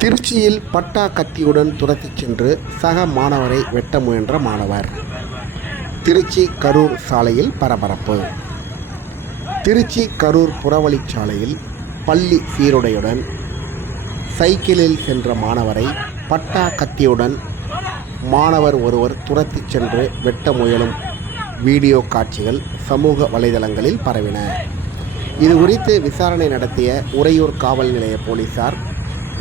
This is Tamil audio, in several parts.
திருச்சியில் பட்டா கத்தியுடன் துரத்திச் சென்று சக மாணவரை வெட்ட முயன்ற மாணவர். திருச்சி கரூர் சாலையில் பரபரப்பு. திருச்சி கரூர் புறவழிச்சாலையில் பள்ளி சீருடையுடன் சைக்கிளில் சென்ற மாணவரை பட்டா கத்தியுடன் மாணவர் ஒருவர் துரத்திச் சென்று வெட்ட முயலும் வீடியோ காட்சிகள் சமூக வலைதளங்களில் பரவின. இது குறித்து விசாரணை நடத்திய உறையூர் காவல் நிலைய போலீசார்,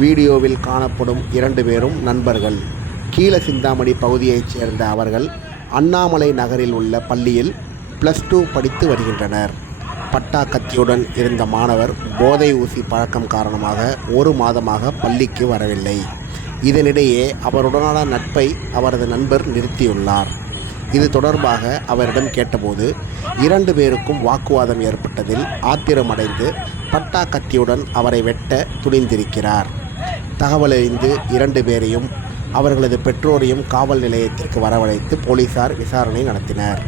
வீடியோவில் காணப்படும் 2 பேரும் நண்பர்கள். கீழசிந்தாமணி பகுதியைச் சேர்ந்த அவர்கள் அண்ணாமலை நகரில் உள்ள பள்ளியில் +2 படித்து வருகின்றனர். பட்டா கத்தியுடன் இருந்த மாணவர் போதை ஊசி பழக்கம் காரணமாக 1 மாதமாக பள்ளிக்கு வரவில்லை. இதனிடையே அவருடனான நட்பை அவரது நண்பர் நிறுத்தியுள்ளார். இது தொடர்பாக அவரிடம் கேட்டபோது 2 பேருக்கும் வாக்குவாதம் ஏற்பட்டதில் ஆத்திரமடைந்து பட்டா கத்தியுடன் அவரை வெட்ட துணிந்திருக்கிறார். தகவலறிந்து 2 பேரையும் அவர்களது பெற்றோரையும் காவல் நிலையத்திற்கு வரவழைத்து போலீசார் விசாரணை நடத்தினர்.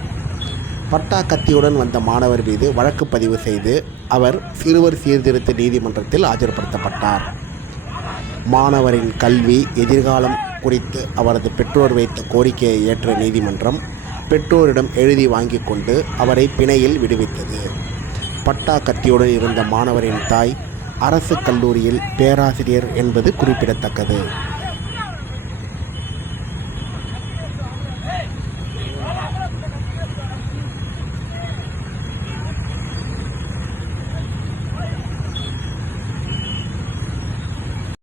பட்டா கத்தியுடன் வந்த மாணவர் மீது வழக்கு பதிவு செய்து அவர் சிறுவர் சீர்திருத்த நீதிமன்றத்தில் ஆஜர்படுத்தப்பட்டார். மாணவரின் கல்வி எதிர்காலம் குறித்து அவரது பெற்றோர் வைத்த கோரிக்கையை ஏற்ற நீதிமன்றம் பெற்றோரிடம் எழுதி வாங்கி கொண்டு அவரை பிணையில் விடுவித்தது. பட்டா கத்தியுடன் இருந்த மாணவரின் தாய் அரசு கல்லூரியில் பேராசிரியர் என்பது குறிப்பிடத்தக்கது.